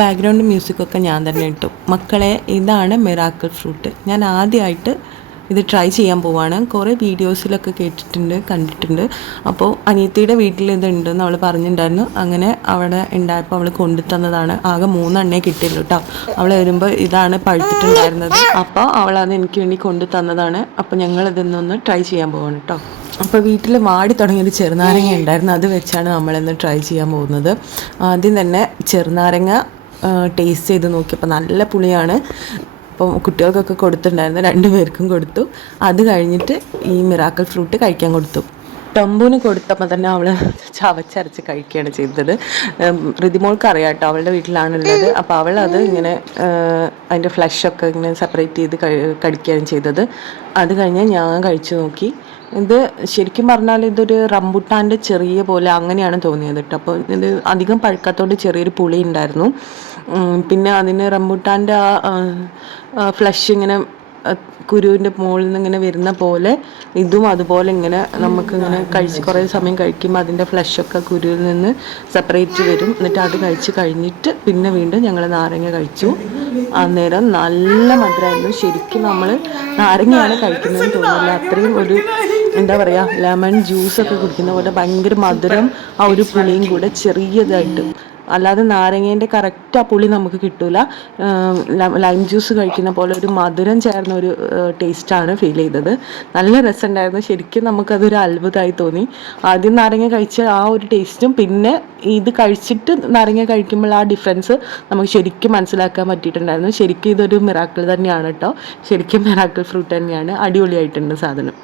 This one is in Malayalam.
ബാക്ക്ഗ്രൗണ്ട് മ്യൂസിക്കൊക്കെ ഞാൻ തന്നെ ഇട്ടു. മക്കളെ, ഇതാണ് മിറാക്കിൾ ഫ്രൂട്ട്. ഞാൻ ആദ്യമായിട്ട് ഇത് ട്രൈ ചെയ്യാൻ പോവാണ്. കുറേ വീഡിയോസിലൊക്കെ കേട്ടിട്ടുണ്ട്, കണ്ടിട്ടുണ്ട്. അപ്പോൾ അനിയത്തിയുടെ വീട്ടിൽ ഇത് ഉണ്ടെന്ന് അവൾ പറഞ്ഞിട്ടുണ്ടായിരുന്നു. അങ്ങനെ അവിടെ ഉണ്ടായപ്പോൾ അവൾ കൊണ്ടു തന്നതാണ്. ആകെ 3 കിട്ടിയുള്ളൂ കേട്ടോ. അവൾ വരുമ്പോൾ ഇതാണ് പഴുത്തിട്ടുണ്ടായിരുന്നത്. അപ്പോൾ അവൾ അത് എനിക്ക് വേണ്ടി കൊണ്ടു തന്നതാണ്. അപ്പോൾ ഞങ്ങൾ ഇതൊന്നൊന്ന് ട്രൈ ചെയ്യാൻ പോവാണ് കേട്ടോ. അപ്പോൾ വീട്ടിൽ വാടി തുടങ്ങിയൊരു ചെറുനാരങ്ങ ഉണ്ടായിരുന്നു. അത് വെച്ചാണ് നമ്മളിന്ന് ട്രൈ ചെയ്യാൻ പോകുന്നത്. ആദ്യം തന്നെ ചെറുനാരങ്ങ ടേസ്റ്റ് ചെയ്ത് നോക്കിയപ്പോൾ നല്ല പുളിയാണ്. അപ്പോൾ കുട്ടികൾക്കൊക്കെ കൊടുത്തിട്ടുണ്ടായിരുന്നു, 2 പേർക്കും കൊടുത്തു. അത് കഴിഞ്ഞിട്ട് ഈ മിറാക്കിൾ ഫ്രൂട്ട് കഴിക്കാൻ കൊടുത്തു. ടംബുവിന് കൊടുത്തപ്പോൾ തന്നെ അവൾ ചവച്ചരച്ച് കഴിക്കുകയാണ് ചെയ്തത്. ഋതിമോൾക്ക് അറിയാം കേട്ടോ, അവളുടെ വീട്ടിലാണുള്ളത്. അപ്പോൾ അവൾ അത് ഇങ്ങനെ അതിൻ്റെ ഫ്ലഷൊക്കെ ഇങ്ങനെ സെപ്പറേറ്റ് ചെയ്ത് കഴിക്കുകയാണ് ചെയ്തത്. അത് കഴിഞ്ഞ് ഞാൻ കഴിച്ചു നോക്കി. ഇത് ശരിക്കും പറഞ്ഞാൽ ഇതൊരു റംബുട്ടാൻ്റെ ചെറിയ പോലെ അങ്ങനെയാണ് തോന്നിയത് കേട്ടോ. അപ്പോൾ ഇത് അധികം പഴുക്കാത്തോണ്ട് ചെറിയൊരു പുളി ഉണ്ടായിരുന്നു. പിന്നെ അതിന് റംബുട്ടാൻ്റെ ആ ഫ്ലഷ് ഇങ്ങനെ കുരുവിൻ്റെ മുകളിൽ നിന്ന് ഇങ്ങനെ വരുന്ന പോലെ ഇതും അതുപോലെ ഇങ്ങനെ നമുക്കിങ്ങനെ കഴിച്ച് കുറേ സമയം കഴിക്കുമ്പോൾ അതിൻ്റെ ഫ്ലഷൊക്കെ കുരുവിൽ നിന്ന് സെപ്പറേറ്റ് വരും. എന്നിട്ട് അത് കഴിച്ച് കഴിഞ്ഞിട്ട് പിന്നെ വീണ്ടും ഞങ്ങൾ നാരങ്ങ കഴിച്ചു. അന്നേരം നല്ല മധുരമായിരുന്നു. ശരിക്കും നമ്മൾ നാരങ്ങയാണ് കഴിക്കുന്നതെന്ന് തോന്നില്ല. അത്രയും ഒരു എന്താ പറയുക, ലെമൺ ജ്യൂസൊക്കെ കുടിക്കുന്ന പോലെ ഭയങ്കര മധുരം, ആ ഒരു പുളിയും കൂടെ ചെറിയതായിട്ട്. അല്ലാതെ നാരങ്ങേൻ്റെ കറക്റ്റ് ആ പുളി നമുക്ക് കിട്ടൂല. ലൈം ജ്യൂസ് കഴിക്കുന്ന പോലെ ഒരു മധുരം ചേർന്ന ഒരു ടേസ്റ്റാണ് ഫീൽ ചെയ്തത്. നല്ല രസമുണ്ടായിരുന്നു. ശരിക്കും നമുക്കതൊരു അത്ഭുതമായി തോന്നി. ആദ്യം നാരങ്ങ കഴിച്ച ആ ഒരു ടേസ്റ്റും പിന്നെ ഇത് കഴിച്ചിട്ട് നാരങ്ങ കഴിക്കുമ്പോൾ ആ ഡിഫറൻസ് നമുക്ക് ശരിക്കും മനസ്സിലാക്കാൻ പറ്റിയിട്ടുണ്ടായിരുന്നു. ശരിക്കും ഇതൊരു മിറാക്കിൾ തന്നെയാണ് കേട്ടോ. ശരിക്കും മിറാക്കിൾ ഫ്രൂട്ട് തന്നെയാണ്. അടിപൊളിയായിട്ടുണ്ട് സാധനം.